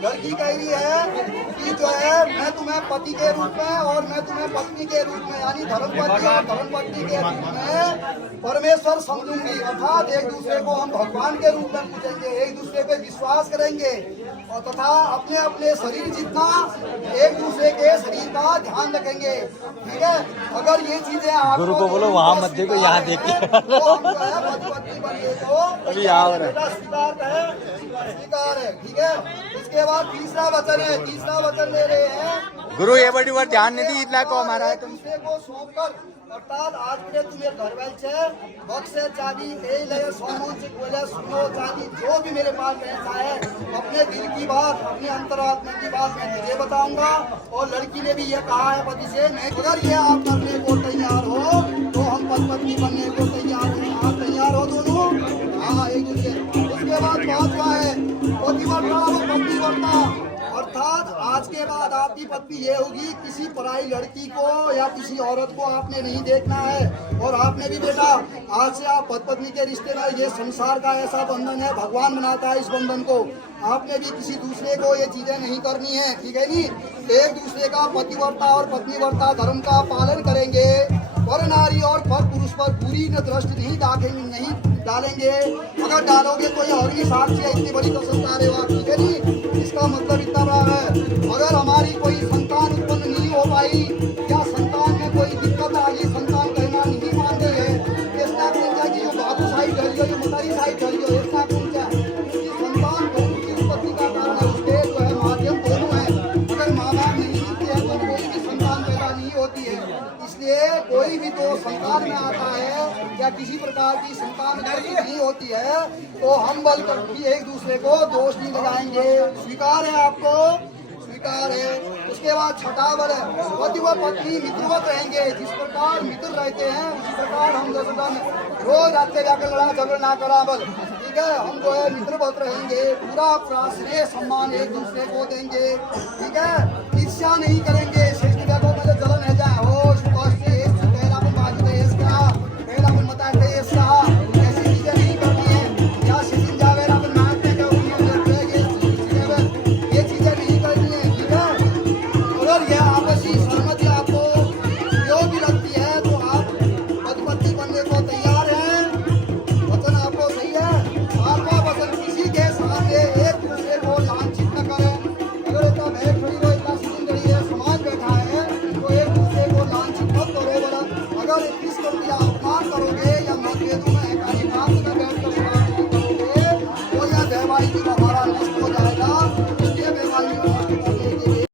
लड़की कह रही है कि जो है मैं तुम्हें पति के रूप में और मैं तुम्हें पत्नी के रूप में, यानी धर्मपति और धर्मपत्नी के रूप में परमेश्वर समझूंगी। अर्थात एक दूसरे को हम भगवान के रूप में पूजेंगे, एक दूसरे पे विश्वास करेंगे और तथा अपने अपने शरीर जितना एक दूसरे के शरीर का ध्यान रखेंगे। ठीक है, अगर ये चीजें आप गुरु को बोलो वहाँ मत देखो, यहाँ देखिए। तो हम जो है पति बनने को स्वीकार है। ठीक है, इसके बाद तीसरा वचन है, तीसरा वचन ले रहे हैं गुरु ये बड़ी बार ध्यान नहीं दी इतना को हमारा है तुम दूसरे को सौंप कर, अर्थात आज के तुम्हें घरवाल से बक्से चांदी ए ले सोनू से बोले सुनो चांदी जो भी मेरे पास पैसा है, अपने दिल की बात, अपने अंतरात्मा की बात मैं तुझे बताऊंगा। और लड़की ने भी ये कहा है पति से, मैं अगर ये आप करने को तैयार हो तो हम पति बनने को तैयार हैं। आप तैयार हो दोनों? हाँ, एक दूसरे। उसके बाद पांचवा है पतिव्रता और पत्नीव्रता। अर्थात आज के बाद आपकी पत्नी ये होगी, किसी पराई लड़की को या किसी औरत को आपने नहीं देखना है। और आपने भी बेटा आज से आप पति पत्नी के रिश्ते में, ये संसार का ऐसा बंधन है, भगवान बनाता है इस बंधन को। आपने भी किसी दूसरे को ये चीजें नहीं करनी है। ठीक है नी, एक दूसरे का पतिव्रता और पत्नीव्रता धर्म का पालन करेंगे। पर नारी और पर पुरुष पर बुरी न दृष्टि नहीं डालेंगे। अगर डालोगे तो ये अग्नि साक्षी है, इतनी बड़ी कसम खा रहे हो आप। ठीक है नी, इसका मतलब इतना बड़ा है, अगर हमारी कोई संतान उत्पन्न नहीं हो पाई या संतान में कोई दिक्कत आ गई, संतान कहना नहीं मान रही है, ऐसा पूछा कि बाबू साइड ढल गई, मतारी साइड ढल गई, ऐसा पूछा उसकी संतान बहुत की उत्पत्ति का कारण है, उसके जो है माध्यम दोनों है। अगर माँ बाप नहीं मिलते हैं तो कोई भी संतान पैदा नहीं होती है। इसलिए कोई भी तो संतान में आता है या किसी प्रकार की संतान नहीं होती है तो हम बल कर एक दूसरे को दोष नहीं लगाएंगे। स्वीकार है आपको? स्वीकार है। उसके बाद छठा बल है पति व पत्नी मित्रवत रहेंगे। जिस प्रकार मित्र रहते हैं उसी प्रकार हम रोज रास्ते जाकर लड़ा झगड़ा ना करा बल। ठीक है, हम जो है मित्रवत रहेंगे, पूरा स्नेह सम्मान एक दूसरे को देंगे। ठीक है, ईर्ष्या नहीं करेंगे।